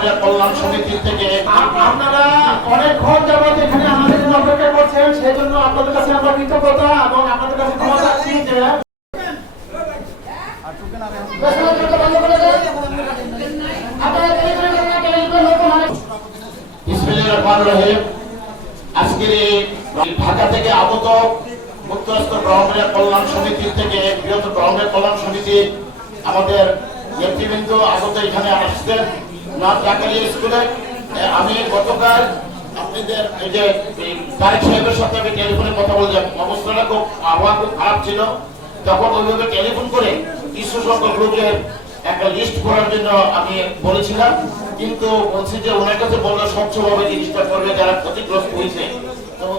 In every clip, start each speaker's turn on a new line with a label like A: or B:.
A: রহমানের কল্যাণ সমিতি থেকে।
B: আপনারা অনেকক্ষণ যাবত এখানে আমাদের অপেক্ষা করছেন, সেই জন্য আপনাদের কাছে আমরা কৃতজ্ঞতা এবং আপনাদের কাছে ক্ষমা চাচ্ছি যে
A: আমাদের নেতৃবৃন্দ আগত এখানে আসছেন। আমি বলেছিলাম। কিন্তু বলছি যে ওনার কাছে বললে, স্বচ্ছভাবে জিনিসটা করবে, যারা ক্ষতিগ্রস্ত হয়েছে।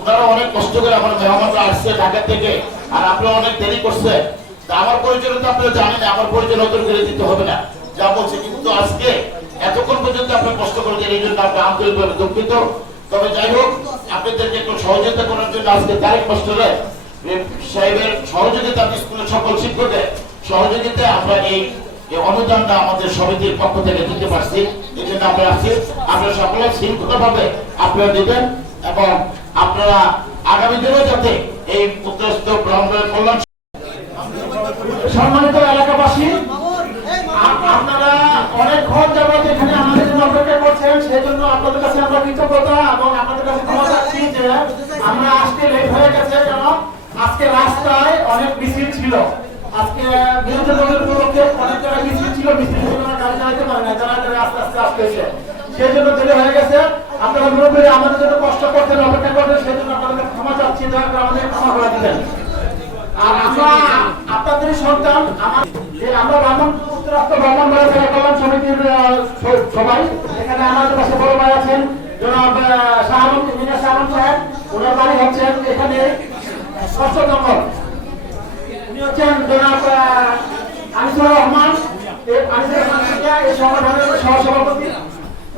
A: ওনারা অনেক কষ্ট করে আমার আসছে ঢাকা থেকে, আর আপনারা অনেক দেরি করছে। তা আমার পরিচয় তো আপনারা জানেন, আমার পরিচয় নতুন করে দিতে হবে না। যা বলছে, কিন্তু আজকে এতক্ষণ পর্যন্ত আপনারা কষ্ট করেছেন এই জন্য আমরা আন্তরিকভাবে দুঃখিত। তবে যাই হোক, আপনাদেরকে একটু সহযোগিতা করার জন্য আজকে তারিখ মাস্টারের সাহেবের সহযোগিতা স্কুলের সকল শিক্ষকের সহযোগিতা আমরা এই অনুদানটা আমাদের সমিতির পক্ষ থেকে দিতে পারছি, এই জন্য আমরা আছি। আপনারা সকলে শৃঙ্খলাভাবে আপনারা দেবেন এবং আপনারা আগামী দিনে যাতে এই উত্তরস্থ ব্রাহ্মণের কল্যাণ
B: সম্মানিত অনেকক্ষণ যাবত এখানে আমাদের অপেক্ষা করছেন সেই জন্য আপনাদের কাছে আমরা কৃতজ্ঞতা এবং আপনাদের কাছে ক্ষমা চাচ্ছি যে আমরা আসতে লেট হয়ে গেছে কেন আজকে রাস্তায় অনেক মিছিল ছিল। আজকে বিরোধী দলের উপলক্ষে অনেক জায়গায় মিছিল ছিল মিছিল ছিল না গাড়ি চালাতে পারে না যারা যারা আস্তে আস্তে আসতেছে সেই জন্য দেরি হয়ে গেছে। আপনারা মুরব্বী আমাদের জন্য কষ্ট করছেন, অপেক্ষা করছেন, সেই জন্য আপনাদের ক্ষমা চাচ্ছি, দয়া করে আমাদের ক্ষমা করে দিবেন। আর আমরা আপনাদের সন্তান, আমার যে আমরা ব্রাহ্মণ সমিতির সবাই। এখানে আমাদের বড় ভাই আছেন, জনাব শাহানুম মিনা শাহানুম সাহেব। ওনার হচ্ছেন এখানে ষষ্ঠ নম্বর উনি হচ্ছেন জনাব আনিসুর রহমান। আনিসুর রহমান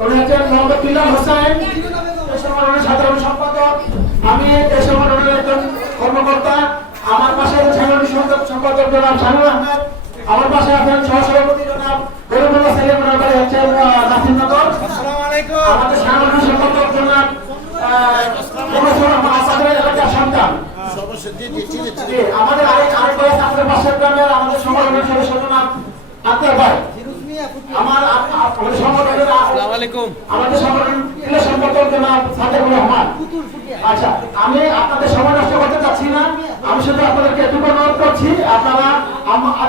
B: উনি হচ্ছেন মোহাম্মদ বিল্লাল সাধারণ সম্পাদক। আমি এই সংগঠনের কর্মকর্তা। আমার পাশে সাংগঠনিক সম্পাদক জনাব শানুর আহমেদ। আমার পাশে আছেন সহসভাপতি জনাব গরিবুল্লাহ সাহেব ওনার বাড়ি আহ, নাসিরনগর আমাদের সাংগঠনিক সম্পাদক জনাব সন্তান। আমাদের আরেক আরেক ভাই পাশের গ্রামের আমাদের সংগঠনের সদস্য জনাব আক্তার ভাই। আমার আমাদের সংগঠনের আমাদের সম্পাদক জনাব সাদেকুর রহমান। আচ্ছা আমি আপনাদের সময় নষ্ট করতে চাচ্ছি না আমি শুধু আপনাদেরকে এটুকু অনুরোধ করছি আপনারা আম-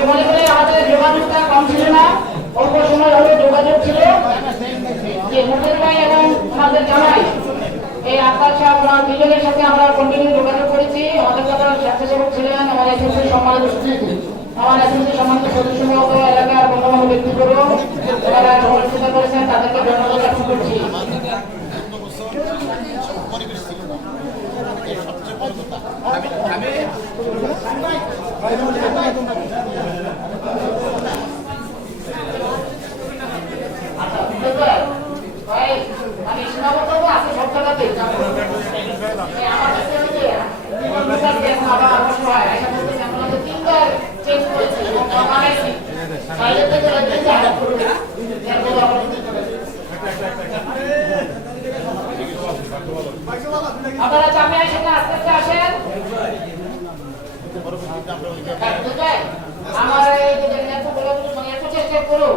C: আমি মনে করি আমাদের যোগাযোগটা কম ছিল না অল্প সময় হলে যোগাযোগ ছিল। যে মুখের ভাই এবং আমাদের জামাই এই আকাশ সাহেব ওনার দুজনের সাথে আমরা কন্টিনিউ যোগাযোগ করেছি। আমাদের কথা স্বেচ্ছাসেবক ছিলেন আমার এসএসসি সম্মানিত আমার এসএসসি সম্মানিত সদস্য মহোদয় এলাকার বন্ধুবান্ধব ব্যক্তিগুলো যারা সহযোগিতা করেছেন তাদেরকে ধন্যবাদ জ্ঞাপন করছি। ভাই, মানে সীমাবদ্ধতা আছে সব জায়গাতেই। এই আমার কাছে ওই যে, দুটা দিয়ে এখন আবার অবশ্য হয়। এখানে হচ্ছে আমরা তো তিনবার change করেছি এবং বানাইছি। বাইরে থেকে রেখেছি, আলাদা করে। এরপর আমরা দিতে পারি। আপনারা চাপে আসেন। মানে চেষ্টা করো